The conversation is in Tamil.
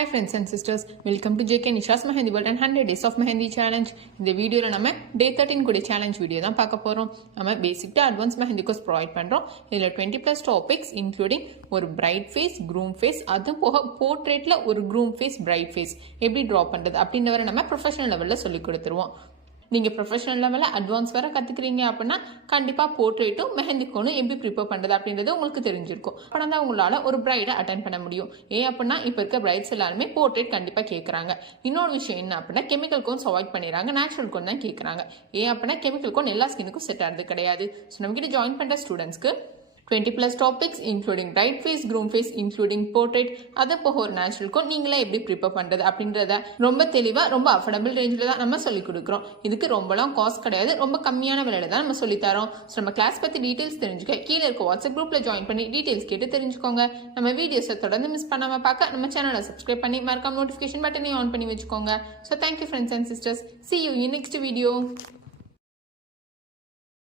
Hi friends and sisters, welcome to JK Nisha's Mehendi World and 100 Days of Mehendi Challenge. இந்த வீடியோல நம்ம டே 13 கூட சேலஞ்ச் வீடியோ தான் பார்க்க போறோம். நம்ம basic to advance mehndi course provide பண்றோம். இதுல 20+ டாபிக்ஸ் இன்க்ளூடிங் ஒரு பிரைட் ஃபேஸ், க்ரூம் ஃபேஸ், அது போக போர்ட்ரேட்ல ஒரு க்ரூம் ஃபேஸ், பிரைட் ஃபேஸ் எப்படி டிரா பண்றது அப்படின்றவரை நம்ம ப்ரொஃபஷனல் லெவல்ல சொல்லி கொடுத்துருவோம். நீங்கள் ப்ரொஃபஷனல் லெவலில் அட்வான்ஸ் வர கற்றுக்கிறீங்க அப்படின்னா கண்டிப்பாக போர்ட்ரேட்டும் மெஹந்திக்கோனும் எப்படி ப்ரிப்பேர் பண்ணுறது அப்படின்றது உங்களுக்கு தெரிஞ்சிருக்கும். அப்போ தான் உங்களால் ஒரு பிரைடை அட்டன் பண்ண முடியும். ஏன் அப்படின்னா இப்போ இருக்க பிரைட்ஸ் எல்லாருமே போர்ட்ரேட் கண்டிப்பாக கேட்குறாங்க. இன்னொரு விஷயம் என்ன அப்படின்னா கெமிக்கல் கோன்ஸ் அவாய்ட் பண்ணிடுறாங்க, நேச்சுரல் கோன் தான் கேட்குறாங்க. ஏன் அப்படின்னா கெமிக்கல் கோன் எல்லா ஸ்கின்னுக்கும் செட் ஆகிறது கிடையாது. ஸோ நம்மகிட்ட ஜாயின் பண்ணுற ஸ்டூடெண்ட்ஸ்க்கு 20+ topics including bright face, groom face, including portrait, அதை போக ஒரு நேச்சுரல் கோன் நீங்களே எப்படி ப்ரிப்பேர் பண்ணுறது அப்படின்றத ரொம்ப தெளிவாக ரொம்ப அஃபோர்டபுள் ரேஞ்சில் தான் நம்ம சொல்லிக் கொடுக்குறோம். இதுக்கு ரொம்பலாம் காஸ்ட் கிடையாது, ரொம்ப கம்மியான விலையில தான் நம்ம சொல்லித்தரோம். ஸோ நம்ம கிளாஸ் பற்றி டீட்டெயில்ஸ் தெரிஞ்சுக்க கீழே இருக்க வாட்ஸ்அப் குரூப்பில் ஜாயின் பண்ணி டீட்டெயில்ஸ் கேட்டு தெரிஞ்சுக்கோங்க. நம்ம வீடியோஸை தொடர்ந்து மிஸ் பண்ணாமல் பார்க்க நம்ம சேனலை சப்ஸ்கிரைப் பண்ணி மறக்காம நோட்டிஃபிகேஷன் பட்டனையும் ஆன் பண்ணி வச்சுக்கோங்க. So thank you friends and sisters. See you in next video.